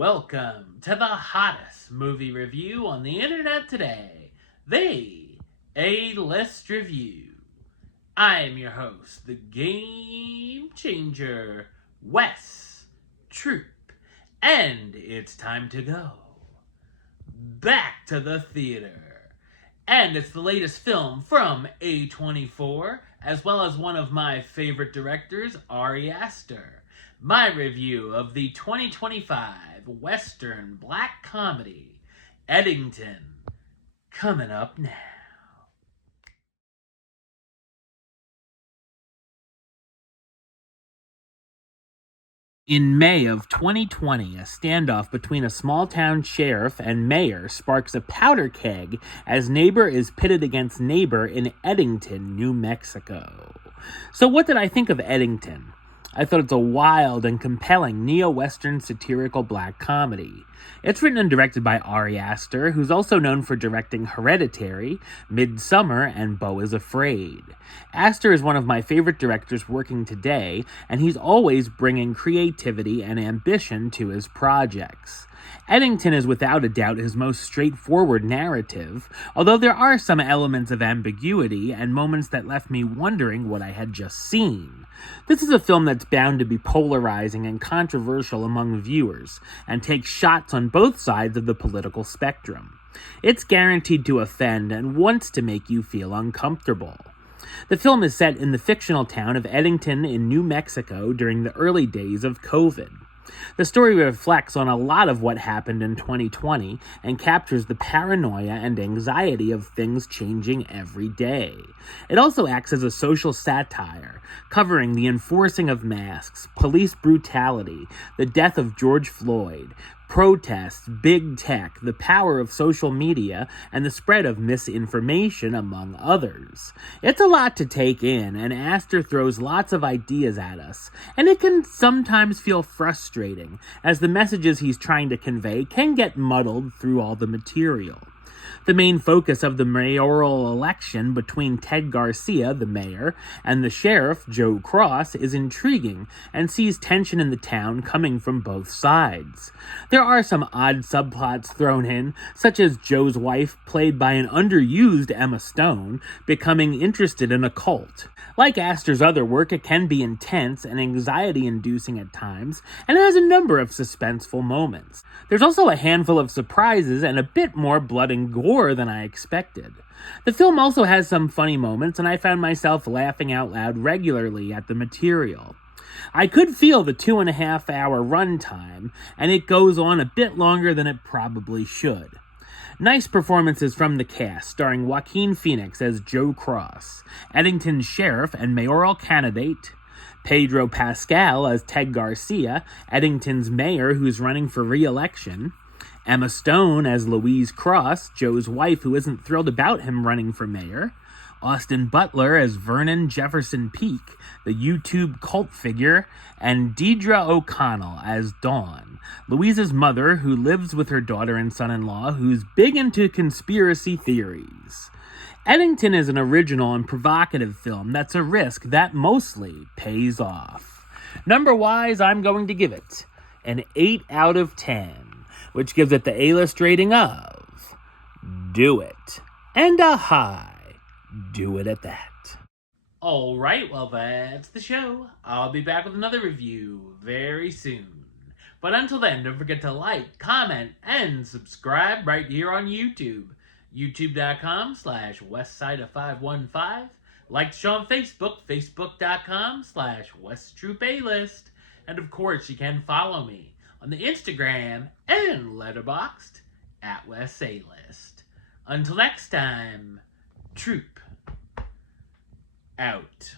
Welcome to the hottest movie review on the internet today, the A-List Review. I am your host, the Game Changer, Wes Troop, and it's time to go back to the theater. And it's the latest film from A24, as well as one of my favorite directors, Ari Aster. My review of the 2025 Western black comedy, Eddington, coming up now. In May of 2020, a standoff between a small-town sheriff and mayor sparks a powder keg as neighbor is pitted against neighbor in Eddington, New Mexico. So what did I think of Eddington? I thought it's a wild and compelling neo-Western satirical black comedy. It's written and directed by Ari Aster, who's also known for directing Hereditary, Midsummer, and Beau is Afraid. Aster is one of my favorite directors working today, and he's always bringing creativity and ambition to his projects. Eddington is without a doubt his most straightforward narrative, although there are some elements of ambiguity and moments that left me wondering what I had just seen. This is a film that's bound to be polarizing and controversial among viewers, and takes shots on both sides of the political spectrum. It's guaranteed to offend and wants to make you feel uncomfortable. The film is set in the fictional town of Eddington in New Mexico during the early days of COVID. The story reflects on a lot of what happened in 2020 and captures the paranoia and anxiety of things changing every day. It also acts as a social satire, covering the enforcing of masks, police brutality, the death of George Floyd, protests, big tech, the power of social media, and the spread of misinformation, among others. It's a lot to take in, and Aster throws lots of ideas at us, and it can sometimes feel frustrating, as the messages he's trying to convey can get muddled through all the material. The main focus of the mayoral election between Ted Garcia, the mayor, and the sheriff, Joe Cross, is intriguing and sees tension in the town coming from both sides. There are some odd subplots thrown in, such as Joe's wife, played by an underused Emma Stone, becoming interested in a cult. Like Aster's other work, it can be intense and anxiety-inducing at times, and it has a number of suspenseful moments. There's also a handful of surprises and a bit more blood and gore than I expected. The film also has some funny moments, and I found myself laughing out loud regularly at the material. I could feel the 2.5-hour runtime, and it goes on a bit longer than it probably should. Nice performances from the cast, starring Joaquin Phoenix as Joe Cross, Eddington's sheriff and mayoral candidate, Pedro Pascal as Ted Garcia, Eddington's mayor who's running for re-election, Emma Stone as Louise Cross, Joe's wife who isn't thrilled about him running for mayor, Austin Butler as Vernon Jefferson Peak, the YouTube cult figure, and Deidre O'Connell as Dawn, Louise's mother who lives with her daughter and son-in-law who's big into conspiracy theories. Eddington is an original and provocative film that's a risk that mostly pays off. Number-wise, I'm going to give it an 8 out of 10, which gives it the A-list rating of Do It, and a high Do It at that. Alright, well that's the show. I'll be back with another review very soon. But until then, don't forget to like, comment, and subscribe right here on YouTube. YouTube.com/Westside515. Like the show on Facebook, Facebook.com/WestTroopAlist. And of course, you can follow me on the Instagram and Letterboxd at WestAlist. Until next time, Troop out.